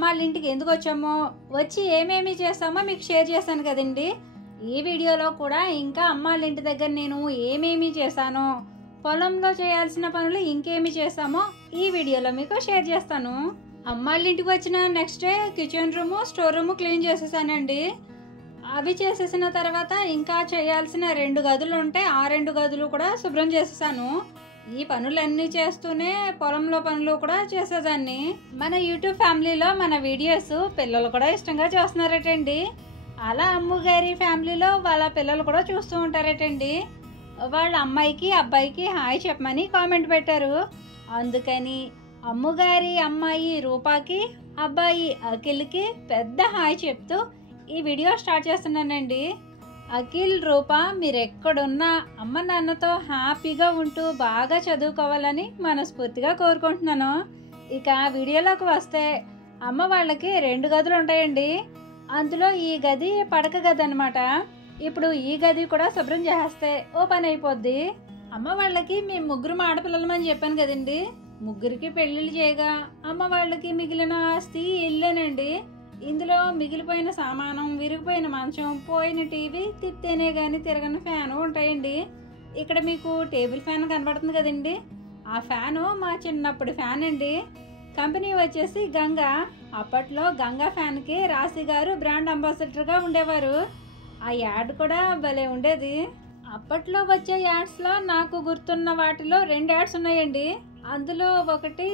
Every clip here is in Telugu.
అమ్మ వాళ్ళ ఇంటికి ఎందుకు వచ్చామో, వచ్చి ఏమేమి చేస్తామో మీకు షేర్ చేశాను కదండి. ఈ వీడియోలో కూడా ఇంకా అమ్మ వాళ్ళ ఇంటి దగ్గర నేను ఏమేమి చేశానో, పొలంలో చేయాల్సిన పనులు ఇంకేమి చేస్తామో ఈ వీడియోలో మీకు షేర్ చేస్తాను. అమ్మ వాళ్ళ ఇంటికి వచ్చిన next day kitchen room, store room clean చేసేసానండి. అవి చేసేసిన తర్వాత ఇంకా చేయాల్సిన 2 గదులు ఉంటే ఆ 2 గదులు కూడా శుభ్రం చేసేసాను. ఈ పనులన్నీ చేస్తూనే పొలంలో పనులు కూడా చేసేదాన్ని. మన యూట్యూబ్ ఫ్యామిలీలో మన వీడియోస్ పిల్లలు కూడా ఇష్టంగా చూస్తున్నారటండి. అలా అమ్మగారి ఫ్యామిలీలో వాళ్ళ పిల్లలు కూడా చూస్తూ ఉంటారటండి. వాళ్ళ అమ్మాయికి అబ్బాయికి హాయ్ చెప్పమని కామెంట్ పెట్టారు. అందుకని అమ్మగారి అమ్మాయి రూపాకి, అబ్బాయి అఖిల్కి పెద్ద హాయ్ చెప్తూ ఈ వీడియో స్టార్ట్ చేస్తున్నానండి. అఖిల్, రూప మీరెక్కడున్నా అమ్మ నాన్నతో హ్యాపీగా ఉంటూ బాగా చదువుకోవాలని మనస్ఫూర్తిగా కోరుకుంటున్నాను. ఇక వీడియోలోకి వస్తే అమ్మ వాళ్ళకి 2 గదులు ఉంటాయండి. అందులో ఈ గది పడక గది అనమాట. ఇప్పుడు ఈ గది కూడా శుభ్రం చేస్తే ఓ పని అయిపోద్ది. అమ్మ వాళ్ళకి మేము 3 ఆడపిల్లలమని చెప్పాను కదండి. 3కి పెళ్ళిళ్ళు చేయగా అమ్మ వాళ్ళకి మిగిలిన ఆస్తి ఇల్లేనండి. ఇందులో మిగిలిపోయిన సామానం, విరిగిపోయిన మంచం, పోయిన టీవీ, తిప్పితేనే కానీ తిరగని ఫ్యాను ఉంటాయండి. ఇక్కడ మీకు టేబుల్ ఫ్యాన్ కనబడుతుంది కదండి. ఆ ఫ్యాను మా చిన్నప్పుడు ఫ్యాన్ అండి. కంపెనీ వచ్చేసి గంగా. అప్పట్లో గంగా ఫ్యాన్కి రాశి గారు బ్రాండ్ అంబాసిడర్గా ఉండేవారు. ఆ యాడ్ కూడా భలే ఉండేది. అప్పట్లో వచ్చే యాడ్స్లో నాకు గుర్తున్న వాటిలో 2 యాడ్స్ ఉన్నాయండి. అందులో ఒకటి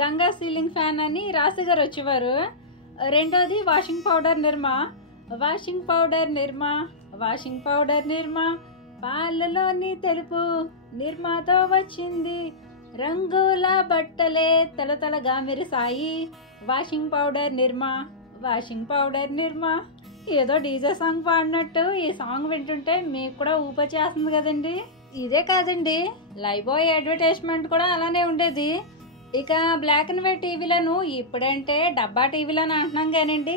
గంగా సీలింగ్ ఫ్యాన్ అని రాశి గారు వచ్చేవారు. రెండోది వాషింగ్ పౌడర్ నిర్మా. వాషింగ్ పౌడర్ నిర్మా, వాషింగ్ పౌడర్ నిర్మా, పాలలోని తెలుపు నిర్మాతో వచ్చింది, రంగుల బట్టలే తలతలగా మెరిసాయి, వాషింగ్ పౌడర్ నిర్మా, వాషింగ్ పౌడర్ నిర్మా. ఏదో డీజే సాంగ్ పాడినట్టు ఈ సాంగ్ వింటుంటే మీకు కూడా ఊపొచ్చేస్తుంది కదండి. ఇదే కాదండి, లైబాయ్ అడ్వర్టైజ్మెంట్ కూడా అలానే ఉండేది. ఇక బ్లాక్ అండ్ వైట్ టీవీలను ఇప్పుడంటే డబ్బా టీవీలను అంటున్నాం కానండి,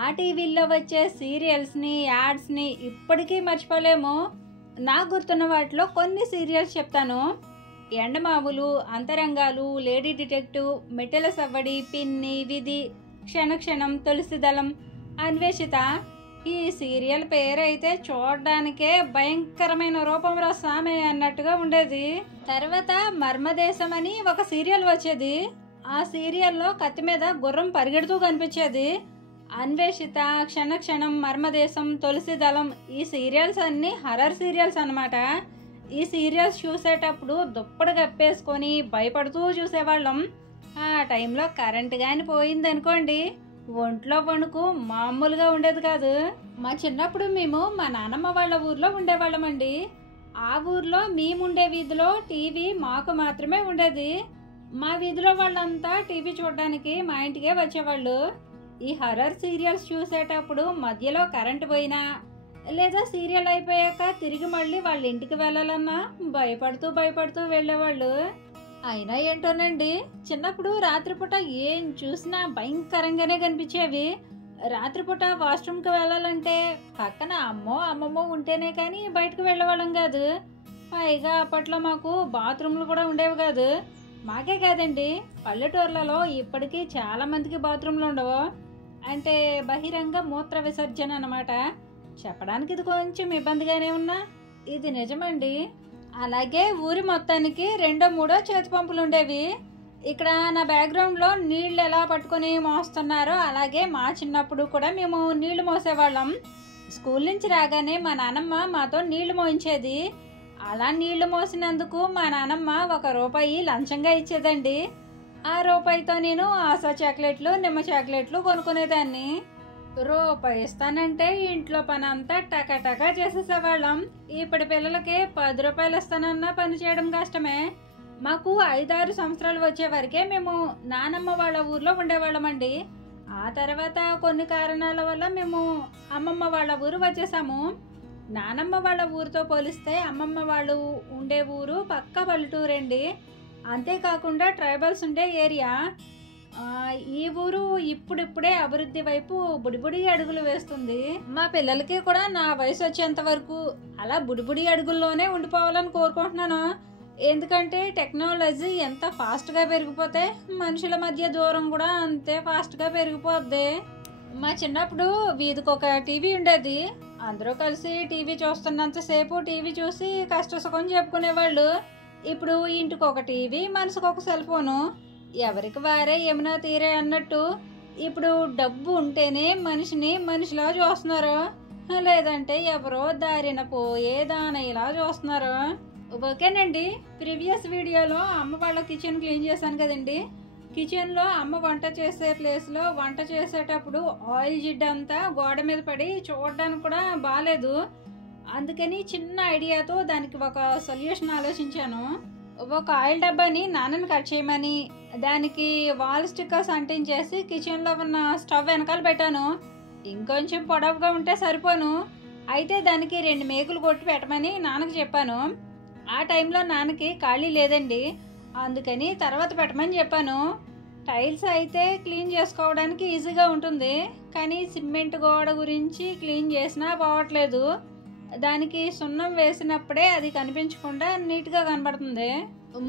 ఆ టీవీల్లో వచ్చే సీరియల్స్ని, యాడ్స్ని ఇప్పటికీ మర్చిపోలేము. నాకు గుర్తున్న వాటిలో కొన్ని సీరియల్స్ చెప్తాను. ఎండమావులు, అంతరంగాలు, లేడీ డిటెక్టివ్, మెట్టెల సవ్వడి, పిన్ని, విధి, క్షణక్షణం, తులసి దళం, అన్వేషిత. ఈ సీరియల్ పేరైతే చూడడానికే భయంకరమైన రూపం రసామే అన్నట్టుగా ఉండేది. తర్వాత మర్మదేశం అని ఒక సీరియల్ వచ్చేది. ఆ సీరియల్లో కత్తి మీద గుర్రం పరిగెడుతూ కనిపించేది. అన్వేషిత, క్షణక్షణం, మర్మదేశం, తులసి దళం ఈ సీరియల్స్ అన్నీ హర్రర్ సీరియల్స్ అన్నమాట. ఈ సీరియల్స్ చూసేటప్పుడు దుప్పటి కప్పేసుకొని భయపడుతూ చూసేవాళ్ళం. ఆ టైంలో కరెంటు కానీ పోయిందనుకోండి, ఒంట్లో వణుకు మామూలుగా ఉండేది కాదు. మా చిన్నప్పుడు మేము మా నానమ్మ వాళ్ళ ఊర్లో ఉండేవాళ్ళమండి. ఆ ఊర్లో మేముండే వీధిలో టీవీ మాకు మాత్రమే ఉండేది. మా వీధిలో వాళ్ళంతా టీవీ చూడడానికి మా ఇంటికే వచ్చేవాళ్ళు. ఈ హర్రర్ సీరియల్స్ చూసేటప్పుడు మధ్యలో కరెంటు పోయినా లేదా సీరియల్ అయిపోయాక తిరిగి మళ్ళీ వాళ్ళ ఇంటికి వెళ్ళాలన్నా భయపడుతూ వెళ్ళేవాళ్ళు. అయినా ఏంటోనండి, చిన్నప్పుడు రాత్రిపూట ఏం చూసినా భయంకరంగానే కనిపించేవి. రాత్రిపూట వాష్రూమ్కి వెళ్ళాలంటే పక్కన అమ్మో అమ్మమ్మో ఉంటేనే కానీ బయటకు వెళ్ళేవాళ్ళం కాదు. పైగా అప్పట్లో మాకు బాత్రూమ్లు కూడా ఉండేవి కాదు. మాకే కాదండి, పల్లెటూర్లలో ఇప్పటికీ చాలా మందికి బాత్రూమ్లు ఉండవు. అంటే బహిరంగ మూత్ర విసర్జన అన్నమాట. చెప్పడానికి ఇది కొంచెం ఇబ్బందిగానే ఉన్నా ఇది నిజమండి. అలాగే ఊరి మొత్తానికి 2-3 చేతి పంపులు ఉండేవి. ఇక్కడ నా బ్యాక్గ్రౌండ్లో నీళ్ళు ఎలా పట్టుకొని మోస్తున్నారో అలాగే మా చిన్నప్పుడు కూడా మేము నీళ్లు మోసేవాళ్ళం. స్కూల్ నుంచి రాగానే మా నానమ్మ మాతో నీళ్లు మోయించేది. అలా నీళ్లు మోసినందుకు మా నానమ్మ 1 రూపాయి లంచంగా ఇచ్చేదండి. ఆ రూపాయితో నేను ఆశా చాక్లెట్లు, నిమ్మ చాక్లెట్లు కొనుక్కునేదాన్ని. రూపాయి ఇస్తానంటే ఇంట్లో పని అంతా టకాటకా చేసేసేవాళ్ళం. ఇప్పటి పిల్లలకి 10 రూపాయలు ఇస్తానన్నా పని చేయడం కష్టమే. మాకు 5-6 సంవత్సరాలు వచ్చే వరకే మేము నానమ్మ వాళ్ళ ఊర్లో ఉండేవాళ్ళమండి. ఆ తర్వాత కొన్ని కారణాల వల్ల మేము అమ్మమ్మ వాళ్ళ ఊరు వచ్చేసాము. నానమ్మ వాళ్ళ ఊరితో పోలిస్తే అమ్మమ్మ వాళ్ళు ఉండే ఊరు పక్క పల్లెటూరండి. అంతేకాకుండా ట్రైబల్స్ ఉండే ఏరియా. ఈ ఊరు ఇప్పుడిప్పుడే అభివృద్ధి వైపు బుడిబుడి అడుగులు వేస్తుంది. మా పిల్లలకి కూడా నా వయసు వచ్చేంత వరకు అలా బుడిబుడి అడుగుల్లోనే ఉండిపోవాలని కోరుకుంటున్నాను. ఎందుకంటే టెక్నాలజీ ఎంత ఫాస్ట్గా పెరిగిపోతే మనుషుల మధ్య దూరం కూడా అంతే ఫాస్ట్గా పెరిగిపోద్ది. మా చిన్నప్పుడు వీధికి ఒక టీవీ ఉండేది. అందరూ కలిసి టీవీ చూస్తున్నంతసేపు టీవీ చూసి కష్టసుఖం చెప్పుకునేవాళ్ళు. ఇప్పుడు ఇంటికి ఒక టీవీ, మనసుకు ఒక సెల్ ఫోను, ఎవరికి వారే యమునా తీరే అన్నట్టు ఇప్పుడు డబ్బు ఉంటేనే మనిషిని మనిషిలా చూస్తున్నారు, లేదంటే ఎవరో దారిన పోయే దానయ్యలా చూస్తున్నారు. ఓకేనండి, ప్రీవియస్ వీడియోలో అమ్మ వాళ్ళ కిచెన్ క్లీన్ చేశాను కదండి. కిచెన్లో అమ్మ వంట చేసే ప్లేస్లో వంట చేసేటప్పుడు ఆయిల్ జిడ్ అంతా గోడ మీద పడి చూడడానికి కూడా బాగాలేదు. అందుకని చిన్న ఐడియాతో దానికి ఒక సొల్యూషన్ ఆలోచించాను. ఒక ఆయిల్ డబ్బాని నాన్నని కట్ చేయమని దానికి వాల్ స్టిక్కర్స్ అంటించేసి కిచెన్లో ఉన్న స్టవ్ వెనకాల పెట్టాను. ఇంకొంచెం పొడవుగా ఉంటే సరిపోను, అయితే దానికి 2 మేకులు కొట్టి పెట్టమని నాన్నకి చెప్పాను. ఆ టైంలో నాన్నకి ఖాళీ లేదండి, అందుకని తర్వాత పెట్టమని చెప్పాను. టైల్స్ అయితే క్లీన్ చేసుకోవడానికి ఈజీగా ఉంటుంది, కానీ సిమెంట్ గోడ గురించి క్లీన్ చేసినా పోవట్లేదు. దానికి సున్నం వేసినప్పుడే అది కనిపించకుండా నీట్గా కనబడుతుంది.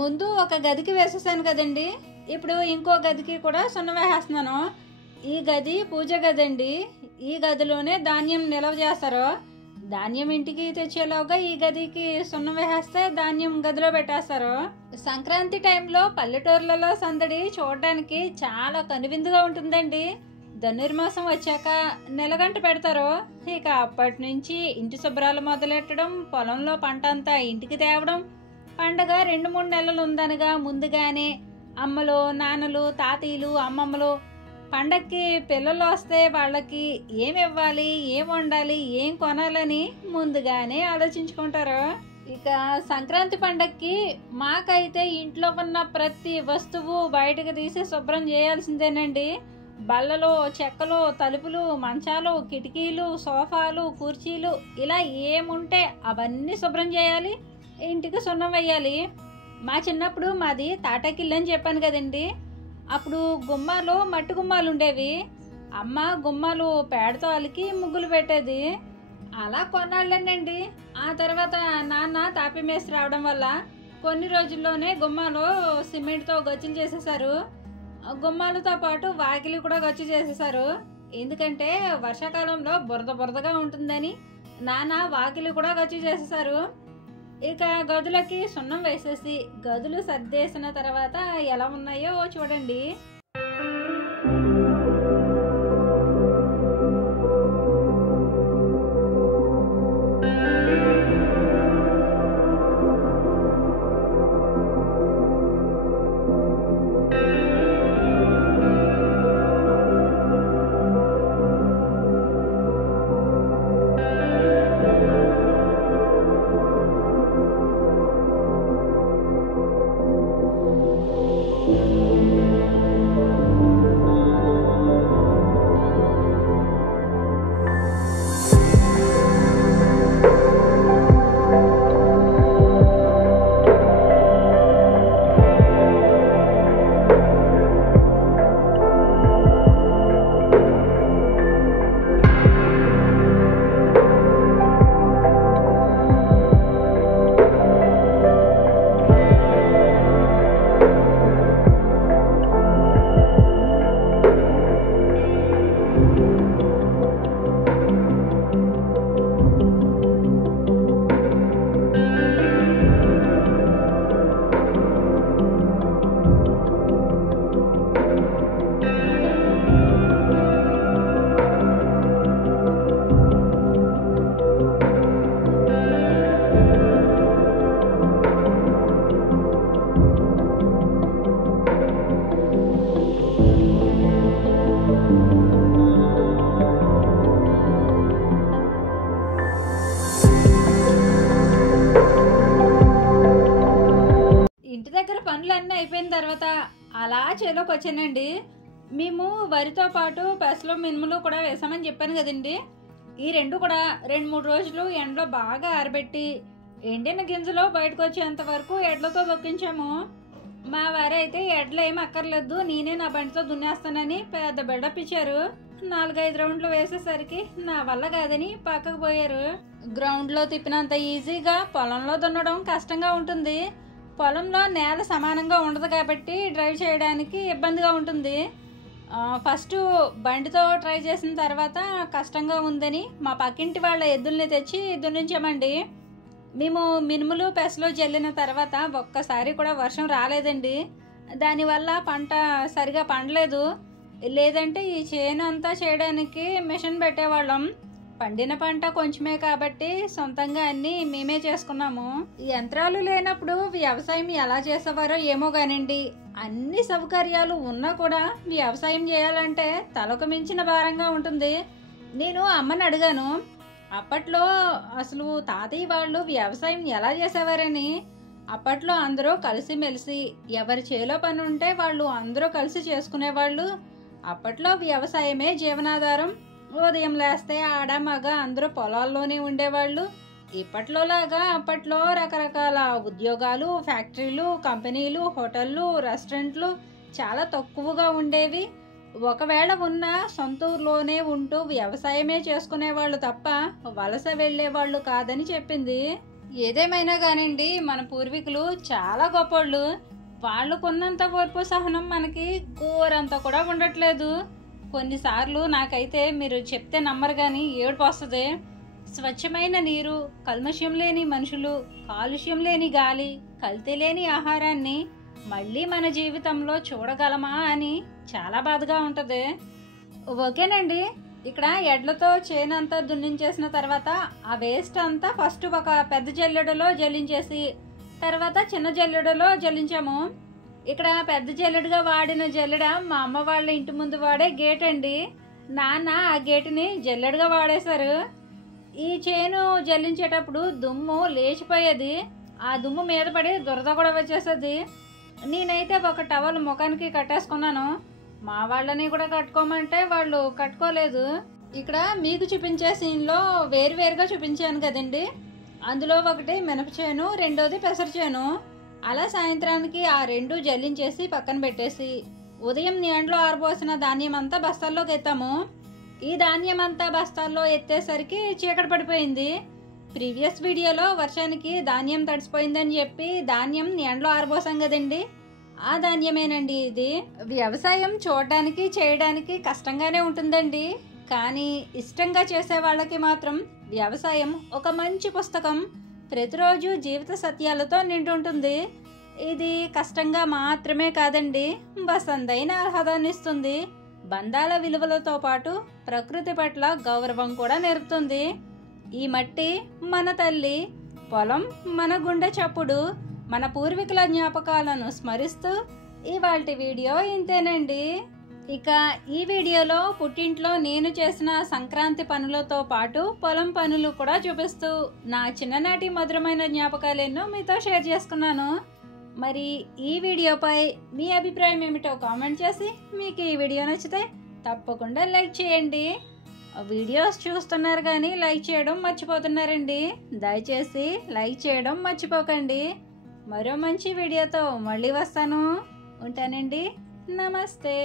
ముందు ఒక గదికి వేసేసాను కదండి, ఇప్పుడు ఇంకో గదికి కూడా సున్నం వేసేస్తున్నాను. ఈ గది పూజ గది అండి. ఈ గదిలోనే ధాన్యం నిల్వ చేస్తారు. ధాన్యం ఇంటికి తెచ్చేలోగా ఈ గదికి సున్నం వేసేస్తే ధాన్యం గదిలో పెట్టేస్తారు. సంక్రాంతి టైంలో పల్లెటూర్లలో సందడి చూడడానికి చాలా కనువిందుగా ఉంటుందండి. ధనుర్మాసం వచ్చాక నెలగంట పెడతారు. ఇక అప్పటి నుంచి ఇంటి శుభ్రాలు మొదలెట్టడం, పొలంలో పంట అంతా ఇంటికి తేవడం, పండగ 2-3 నెలలు ఉందనగా ముందుగానే అమ్మలు, నాన్నలు, తాతయ్యలు, అమ్మమ్మలు పండక్కి పిల్లలు వస్తే వాళ్ళకి ఏం ఇవ్వాలి, ఏం వండాలి, ఏం కొనాలని ముందుగానే ఆలోచించుకుంటారు. ఇక సంక్రాంతి పండక్కి మాకైతే ఇంట్లో ఉన్న ప్రతి వస్తువు బయటకు తీసి శుభ్రం చేయాల్సిందేనండి. బల్లలు, చెక్కలు, తలుపులు, మంచాలు, కిటికీలు, సోఫాలు, కుర్చీలు ఇలా ఏముంటే అవన్నీ శుభ్రం చేయాలి, ఇంటికి సున్నం వేయాలి. మా చిన్నప్పుడు మాది తాటాకిల్లు అని చెప్పాను కదండి. అప్పుడు గుమ్మాలు మట్టి గుమ్మాలు ఉండేవి. అమ్మ గుమ్మాలు పేడతో అలికి ముగ్గులు పెట్టేది. అలా కొన్నాళ్ళేనండి. ఆ తర్వాత నాన్న తాపి మేసి రావడం వల్ల కొన్ని రోజుల్లోనే గుమ్మాలు సిమెంట్తో గచ్చులు చేసేసారు. గుమ్మాలతో పాటు వాకిలి కూడా గచ్చు చేసేసారు. ఎందుకంటే వర్షాకాలంలో బురదగా ఉంటుందని నాన్న వాకిలి కూడా గచ్చు చేసేసారు. ఇక గదులకి సున్నం వేసేసి గదులు సర్దేసిన తర్వాత ఎలా ఉన్నాయో చూడండి. పనులన్నీ అయిపోయిన తర్వాత అలా చేలోకి వచ్చానండి. మేము వరితో పాటు పెసలు, మినుములు కూడా వేసామని చెప్పాను కదండి. ఈ రెండు కూడా 2-3 రోజులు ఎండలో బాగా ఆరబెట్టి ఎండిన గింజలు బయటకు వచ్చేంత వరకు ఎడ్లతో దొక్కించాము. మా వారైతే ఎడ్లు ఏం అక్కర్లేదు, నేనే నా బండితో దున్నేస్తానని పెద్ద బిల్డప్ ఇచ్చారు. 4-5 రౌండ్లు వేసేసరికి నా వల్ల కాదని పక్కకు పోయారు. గ్రౌండ్లో తిప్పినంత ఈజీగా పొలంలో దున్నడం కష్టంగా ఉంటుంది. పొలంలో నేల సమానంగా ఉండదు కాబట్టి డ్రైవ్ చేయడానికి ఇబ్బందిగా ఉంటుంది. ఫస్ట్ బండితో ట్రై చేసిన తర్వాత కష్టంగా ఉందని మా పక్కింటి వాళ్ళ ఎద్దుల్ని తెచ్చి దున్నించామండి. మేము మినుములు పెసలు జల్లిన తర్వాత ఒక్కసారి కూడా వర్షం రాలేదండి. దానివల్ల పంట సరిగా పండలేదు. లేదంటే ఈ చేను అంతా చేయడానికి మిషన్ పెట్టేవాళ్ళం. పండిన పంట కొంచెమే కాబట్టి సొంతంగా అన్నీ మేమే చేసుకున్నాము. ఈ యంత్రాలు లేనప్పుడు వ్యవసాయం ఎలా చేసేవారో ఏమో కానివ్వండి, అన్ని సౌకర్యాలు ఉన్నా కూడా వ్యవసాయం చేయాలంటే తలకు మించిన భారంగా ఉంటుంది. నేను అమ్మని అడిగాను, అప్పట్లో అసలు తాతయ్య వాళ్ళు వ్యవసాయం ఎలా చేసేవారని. అప్పట్లో అందరూ కలిసిమెలిసి ఎవరి చేలో పని ఉంటే వాళ్ళు అందరూ కలిసి చేసుకునేవాళ్ళు. అప్పట్లో వ్యవసాయమే జీవనాధారం. ఉదయం లేస్తే ఆడ మగ అందరూ పొలాల్లోనే ఉండేవాళ్ళు. ఇప్పట్లోలాగా అప్పట్లో రకరకాల ఉద్యోగాలు, ఫ్యాక్టరీలు, కంపెనీలు, హోటళ్ళు, రెస్టారెంట్లు చాలా తక్కువగా ఉండేవి. ఒకవేళ ఉన్న సొంత ఊర్లోనే ఉంటూ వ్యవసాయమే చేసుకునేవాళ్ళు తప్ప వలస వెళ్ళేవాళ్ళు కాదని చెప్పింది. ఏదేమైనా కానివ్వండి, మన పూర్వీకులు చాలా గొప్పోళ్ళు. వాళ్ళకున్నంత ఓర్పు సహనం మనకి గోరంతా కూడా ఉండట్లేదు. కొన్నిసార్లు నాకైతే మీరు చెప్తే నమ్మరు కానీ ఏడుపు వస్తుంది. స్వచ్ఛమైన నీరు, కల్మషం లేని మనుషులు, కాలుష్యం లేని గాలి, కల్తీ లేని ఆహారాన్ని మళ్ళీ మన జీవితంలో చూడగలమా అని చాలా బాధగా ఉంటుంది. ఓకేనండి, ఇక్కడ ఎడ్లతో చేనంతా దున్నించేసిన తర్వాత ఆ వేస్ట్ అంతా ఫస్ట్ ఒక పెద్ద జల్లెడలో జల్లించేసి తర్వాత చిన్న జల్లెడలో జల్లించాము. ఇక్కడ పెద్ద జల్లెడగా వాడిన జల్లెడ మా అమ్మ వాళ్ళ ఇంటి ముందు వాడే గేట్ అండి. నాన్న ఆ గేటుని జల్లెడగా వాడేశారు. ఈ చేను జల్లించేటప్పుడు దుమ్ము లేచిపోయేది. ఆ దుమ్ము మీద పడి దురద కూడా వచ్చేసేది. నేనైతే ఒక టవల్ ముఖానికి కట్టేసుకున్నాను. మా వాళ్ళని కూడా కట్టుకోమంటే వాళ్ళు కట్టుకోలేదు. ఇక్కడ మీకు చూపించే సీన్లో వేరువేరుగా చూపించాను కదండి. అందులో ఒకటి మినప చేను, రెండోది పెసర చేను. అలా సాయంత్రానికి ఆ రెండు జల్లించేసి పక్కన పెట్టేసి ఉదయం నీంట్లో ఆరబోసిన ధాన్యం అంతా బస్తాల్లోకి ఎత్తాము. ఈ ధాన్యం అంతా బస్తాల్లో ఎత్తేసరికి చీకటి పడిపోయింది. ప్రీవియస్ వీడియోలో వర్షానికి ధాన్యం తడిసిపోయిందని చెప్పి ధాన్యం నీంట్లో ఆరబోసాం కదండి, ఆ ధాన్యమేనండి ఇది. వ్యవసాయం చూడడానికి చేయడానికి కష్టంగానే ఉంటుందండి, కానీ ఇష్టంగా చేసే వాళ్ళకి మాత్రం వ్యవసాయం ఒక మంచి పుస్తకం. ప్రతిరోజు జీవిత సత్యాలతో నిండుంటుంది. ఇది కష్టంగా మాత్రమే కాదండి, బసందైన అర్హతని ఇస్తుంది. బంధాల విలువలతో పాటు ప్రకృతి పట్ల గౌరవం కూడా నేర్పుతుంది. ఈ మట్టి మన తల్లి, పొలం మన గుండె చప్పుడు. మన పూర్వీకుల జ్ఞాపకాలను స్మరిస్తూ ఇవాల్టి వీడియో ఇంతేనండి. ఇక ఈ వీడియోలో పుట్టింట్లో నేను చేసిన సంక్రాంతి పనులతో పాటు పొలం పనులు కూడా చూపిస్తూ నా చిన్ననాటి మధురమైన జ్ఞాపకాలు ఎన్నో మీతో షేర్ చేసుకున్నాను. మరి ఈ వీడియోపై మీ అభిప్రాయం ఏమిటో కామెంట్ చేసి మీకు ఈ వీడియో నచ్చితే తప్పకుండా లైక్ చేయండి. వీడియోస్ చూస్తున్నారు కానీ లైక్ చేయడం మర్చిపోతున్నారండి. దయచేసి లైక్ చేయడం మర్చిపోకండి. మరో మంచి వీడియోతో మళ్ళీ వస్తాను. ఉంటానండి. నమస్తే.